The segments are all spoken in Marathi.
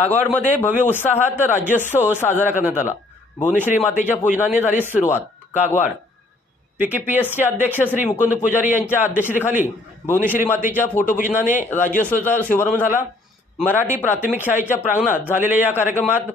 कागवाडमध्ये भव्य उत्साहात राज्योत्सव साजरा करण्यात आला. भुवनेश्वरी मातेच्या पूजनाने झाली सुरुवात. कागवाड. पी के पी एसचे अध्यक्ष श्री मुकुंद पुजारी यांच्या अध्यक्षतेखाली भुवनेश्वरी मातेच्या फोटोपूजनाने राज्योत्सवाचा शुभारंभ झाला. मराठी प्राथमिक शाळेच्या प्रांगणात झालेल्या या कार्यक्रमात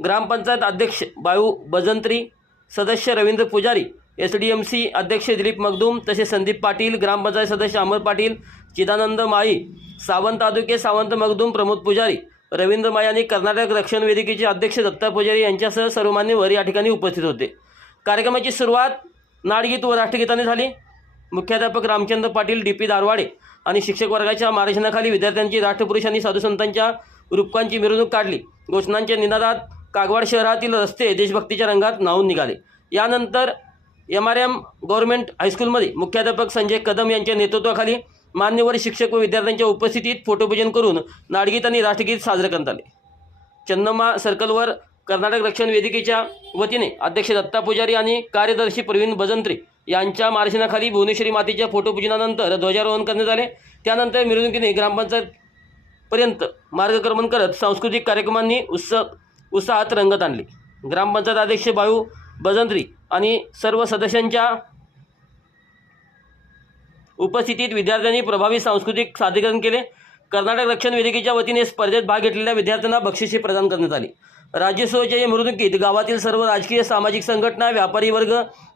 ग्रामपंचायत अध्यक्ष बाळू बजंत्री सदस्य रवींद्र पुजारी एस डी एम सी अध्यक्ष दिलीप मगदूम तसेच संदीप पाटील ग्रामपंचायत सदस्य अमर पाटील चिदानंद माळी सावंत तालुके सावंत मगदूम प्रमोद पुजारी रवींद्र माय आणि कर्नाटक रक्षण वेदिकेचे अध्यक्ष दत्ता पुजारी यांच्यासह सर्व मान्यवर या ठिकाणी उपस्थित होते. कार्यक्रमाची सुरुवात नाडगीत व राष्ट्रगीताने झाली. मुख्याध्यापक रामचंद्र पाटील डी पी दारवाडे आणि शिक्षक वर्गाच्या मार्गदर्शनाखाली विद्यार्थ्यांची राष्ट्रपुरुष आणि साधुसंतांच्या रूपकांची मिरवणूक काढली. घोषणांच्या निनादात कागवाड शहरातील रस्ते देशभक्तीच्या रंगात न्हावून निघाले. यानंतर एम आर एम गव्हर्नमेंट हायस्कूलमध्ये मुख्याध्यापक संजय कदम यांच्या नेतृत्वाखाली मान्यवर शिक्षक व विद्यार्थ्यांच्या उपस्थितीत फोटोपूजन करून नाडगीत आणि राष्ट्रगीत साजरे करण्यात आले. चन्नम्मा सर्कलवर कर्नाटक रक्षण वेदिकेच्या वतीने अध्यक्ष दत्ता पुजारी आणि कार्यदर्शी प्रवीण बजंत्री यांच्या मार्शनाखाली भुवनेश्वरी मातेच्या फोटोपूजनानंतर ध्वजारोहण करण्यात आले. त्यानंतर मिरवणुकीने ग्रामपंचायतपर्यंत मार्गक्रमण करत सांस्कृतिक कार्यक्रमांनी उत्सव उत्साहात रंगत आणली. ग्रामपंचायत अध्यक्ष बाळू बजंत्री आणि सर्व सदस्यांच्या उपस्थितीत विद्यार्थ्यांनी प्रभावी सांस्कृतिक सादरीकरण केले. कर्नाटक रक्षण वेदिकेच्या वतीने स्पर्धेत भाग घेतलेल्या विद्यार्थ्यांना बक्षिसे प्रदान करण्यात आली. राज्योत्सवाच्या या मिरवणुकीत गावातील सर्व राजकीय सामाजिक संघटना व्यापारी वर्ग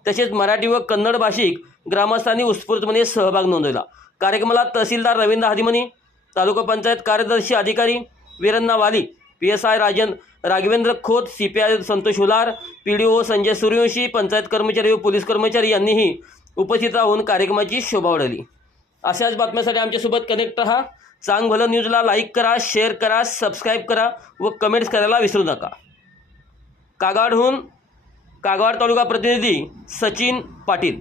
तसेच मराठी व कन्नड भाषिक ग्रामस्थांनी उत्स्फूर्तपणे सहभाग नोंदवला. कार्यक्रमाला तहसीलदार रवींद्र हादिमनी तालुका पंचायत कार्यदर्शी अधिकारी Veeranna Wali P S I Rajan Raghavendra Khot C P I Santosh Hular P D O Sanjay Suryavanshi panchayat कर्मचारी व पोलीस कर्मचारी यांनीही उपस्थित राहून कार्यक्रमाची शोभा वाढवली अशाच बातम्यासाठी आमच्यासोबत कनेक्ट राहा. चांग भलं न्यूजला लाईक करा शेअर करा सबस्क्राईब करा व कमेंट्स करायला विसरू नका. कागाडहून कागवाड तालुका प्रतिनिधी सचिन पाटील.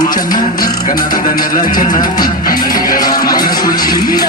ಸೂಚನ ಕನ್ನಡದ ನೆಲ ಜನ ಕನ್ನಡಿಗರ ಮನಸ್ಸು ಚೀಲ